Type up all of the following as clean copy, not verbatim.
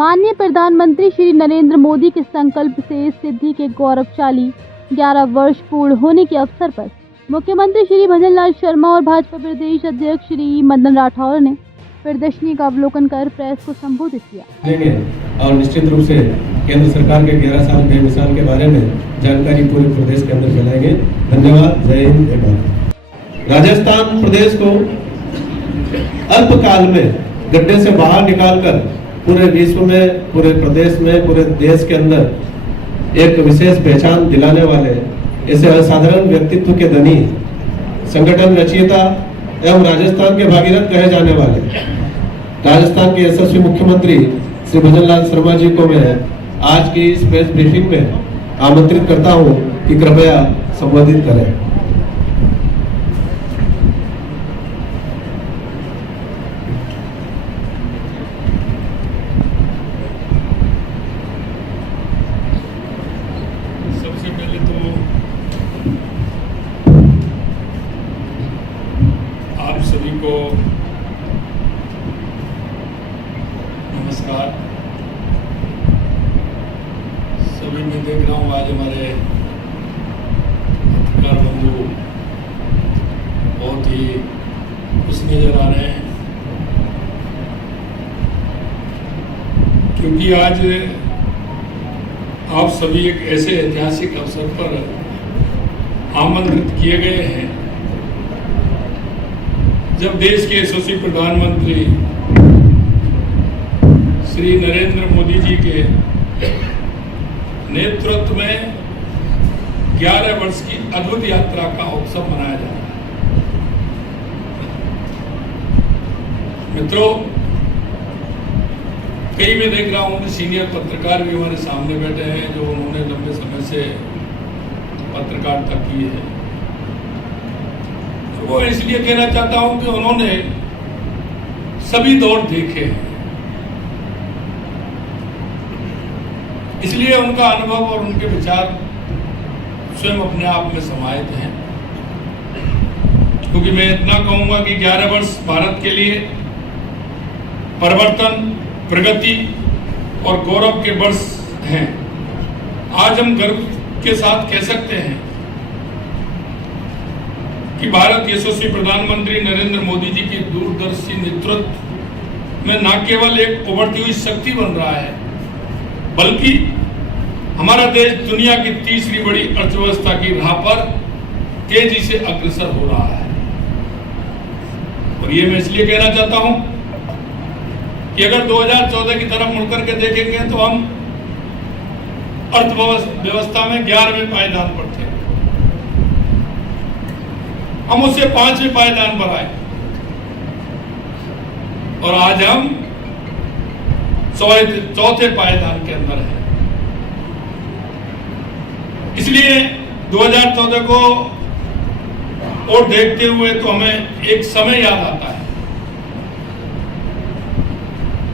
माननीय प्रधानमंत्री श्री नरेंद्र मोदी के संकल्प से सिद्धि के गौरवशाली 11 वर्ष पूर्ण होने के अवसर पर मुख्यमंत्री श्री भजनलाल शर्मा और भाजपा प्रदेश अध्यक्ष श्री मदन राठौर ने प्रदर्शनी का अवलोकन कर प्रेस को संबोधित किया। और निश्चित रूप से केंद्र सरकार के 11 साल बेमिसाल के बारे में जानकारी पूरे प्रदेश के अंदर फैलाएंगे। धन्यवाद। जय हिंद, जय भारत। राजस्थान प्रदेश को अल्पकाल में गड्ढे से बाहर निकालकर पूरे विश्व में, पूरे प्रदेश में, पूरे देश के अंदर एक विशेष पहचान दिलाने वाले ऐसे असाधारण व्यक्तित्व के धनी, संगठन रचयिता एवं राजस्थान के भागीरथ कहे जाने वाले राजस्थान के यशस्वी मुख्यमंत्री श्री भजनलाल शर्मा जी को मैं आज की इस प्रेस ब्रीफिंग में आमंत्रित करता हूं कि कृपया संबोधित करें। सबसे पहले तो आप सभी को नमस्कार। सभी मैं देख रहा हूँ आज हमारे पत्रकार बंधु बहुत ही खुश नजर आ रहे हैं, क्योंकि आज आप सभी एक ऐसे ऐतिहासिक अवसर पर आमंत्रित किए गए हैं जब देश के यशस्वी प्रधानमंत्री श्री नरेंद्र मोदी जी के नेतृत्व में 11 वर्ष की अद्भुत यात्रा का उत्सव मनाया जा रहा है। मित्रों, कई मैं देख रहा हूं कि सीनियर पत्रकार भी हमारे सामने बैठे हैं जो उन्होंने लंबे समय से पत्रकारिता की है। वो इसलिए कहना चाहता हूं कि उन्होंने सभी दौर देखे हैं, इसलिए उनका अनुभव और उनके विचार स्वयं अपने आप में समाहित हैं। क्योंकि मैं इतना कहूंगा कि 11 वर्ष भारत के लिए परिवर्तन, प्रगति और गौरव के वर्ष हैं। आज हम गर्व के साथ कह सकते हैं कि भारत यशस्वी प्रधानमंत्री नरेंद्र मोदी जी के दूरदर्शी नेतृत्व में न केवल एक उभरती हुई शक्ति बन रहा है, बल्कि हमारा देश दुनिया की तीसरी बड़ी अर्थव्यवस्था की राह पर तेजी से अग्रसर हो रहा है। और ये मैं इसलिए कहना चाहता हूं कि अगर 2014 की तरफ मुड़कर के देखेंगे तो हम अर्थव्यवस्था में 11वें पायदान पर थे। हम उससे 5वें पायदान पर आए और आज हम चौथे पायदान के अंदर है। इसलिए 2014 को और देखते हुए तो हमें एक समय याद आता है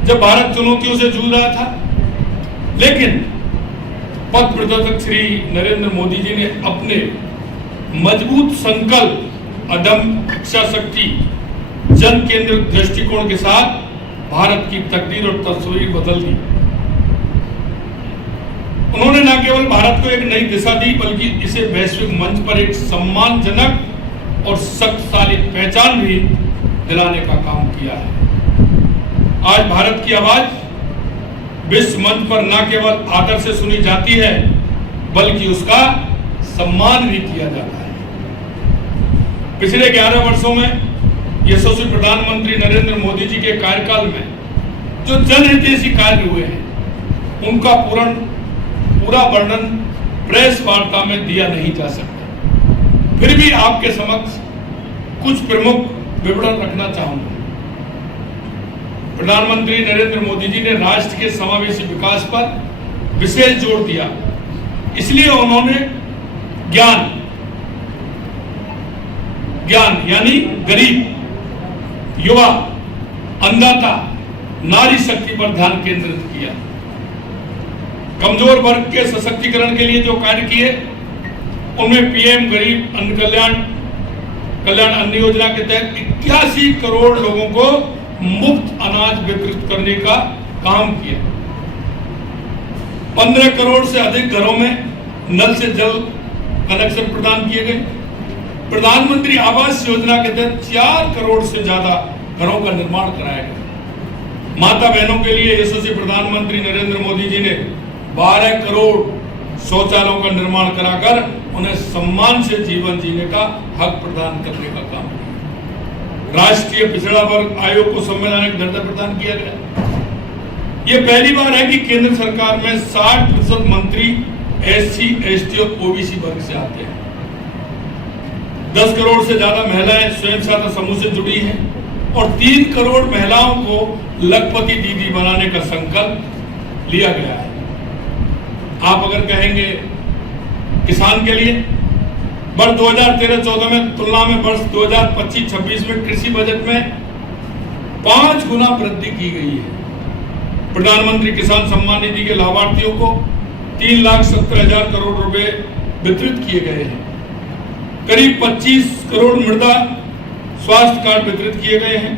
जब भारत चुनौतियों से जूझ रहा था, लेकिन पथ प्रदर्शक श्री नरेंद्र मोदी जी ने अपने मजबूत संकल्प, अदम्य इच्छा शक्ति, जन केंद्रित दृष्टिकोण के साथ भारत की तकदीर और तस्वीर बदल दी। उन्होंने न केवल भारत को एक नई दिशा दी, बल्कि इसे वैश्विक मंच पर एक सम्मानजनक और शक्तिशाली पहचान भी दिलाने का काम किया है। आज भारत की आवाज विश्व मंच पर न केवल आदर से सुनी जाती है, बल्कि उसका सम्मान भी किया जाता है। पिछले 11 वर्षों में यशस्वी प्रधानमंत्री नरेंद्र मोदी जी के कार्यकाल में जो जनहितैषी कार्य हुए हैं, उनका पूरा वर्णन प्रेस वार्ता में दिया नहीं जा सकता। फिर भी आपके समक्ष कुछ प्रमुख विवरण रखना चाहूंगा। प्रधानमंत्री नरेंद्र मोदी जी ने राष्ट्र के समावेशी विकास पर विशेष जोर दिया। इसलिए उन्होंने ज्ञान यानी गरीब, युवा, अन्नदाता, नारी शक्ति पर ध्यान केंद्रित किया। कमजोर वर्ग के सशक्तिकरण के लिए जो कार्य किए, उनमें पीएम गरीब कल्याण अन्न योजना के तहत 81 करोड़ लोगों को मुफ्त अनाज वितरित करने का काम किया। 15 करोड़ से अधिक घरों में नल से जल कनेक्शन प्रदान किए गए। प्रधानमंत्री आवास योजना के तहत 4 करोड़ से ज्यादा घरों का निर्माण कराया गया। माता बहनों के लिए यशस्वी प्रधानमंत्री नरेंद्र मोदी जी ने 12 करोड़ शौचालयों का निर्माण कराकर उन्हें सम्मान से जीवन जीने का हक प्रदान करने का काम किया। राष्ट्रीय पिछड़ा वर्ग आयोग को संवैधानिक दर्जा प्रदान किया गया। ये पहली बार है कि केंद्र सरकार में 60% मंत्री SC, ST और OBC वर्ग से आते हैं। 10 करोड़ से ज्यादा महिलाएं स्वयं सहायता समूह से जुड़ी हैं और 3 करोड़ महिलाओं को लखपति दीदी बनाने का संकल्प लिया गया है। आप अगर कहेंगे किसान के लिए वर्ष 2013-14 में तुलना में वर्ष 2025-26 में कृषि बजट में 5 गुना वृद्धि की गई है। प्रधानमंत्री किसान सम्मान निधि के लाभार्थियों को 3,70,000 करोड़ रुपए वितरित किए गए हैं। करीब 25 करोड़ मृदा स्वास्थ्य कार्ड वितरित किए गए हैं।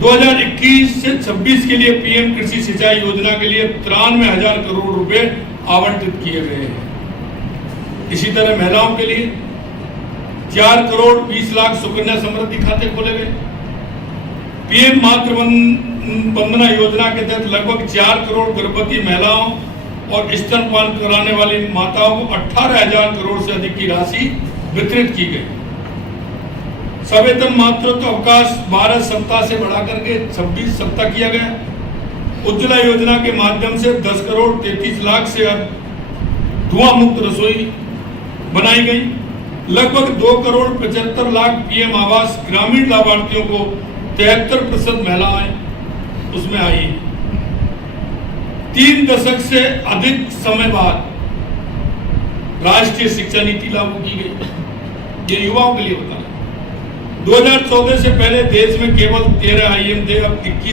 2021 से 26 के लिए PM कृषि सिंचाई योजना के लिए 93,000 करोड़ रुपए आवंटित किए गए हैं। इसी तरह महिलाओं के लिए 4 करोड़ 20 लाख सुकन्या समृद्धि खाते खोले गए। PM मातृ वंदना योजना के तहत लगभग 4 करोड़ गर्भवती महिलाओं और स्तनपान कराने वाली माताओं को 18,000 करोड़ से अधिक की राशि वितरित की गई। सवेतन मातृत्व अवकाश 12 सप्ताह से बढ़ाकर के 26 सप्ताह किया गया। उज्ज्वला योजना के माध्यम से 10 करोड़ 33 लाख से धुआं मुक्त रसोई बनाई गई। लगभग 2 करोड़ 75 लाख PM आवास ग्रामीण लाभार्थियों को 73% महिलाएं उसमें आई। 3 दशक से अधिक समय बाद राष्ट्रीय शिक्षा नीति लागू की गई। ये युवाओं के लिए होता है। 2014 से पहले देश में केवल 13 IIM थे, अब 21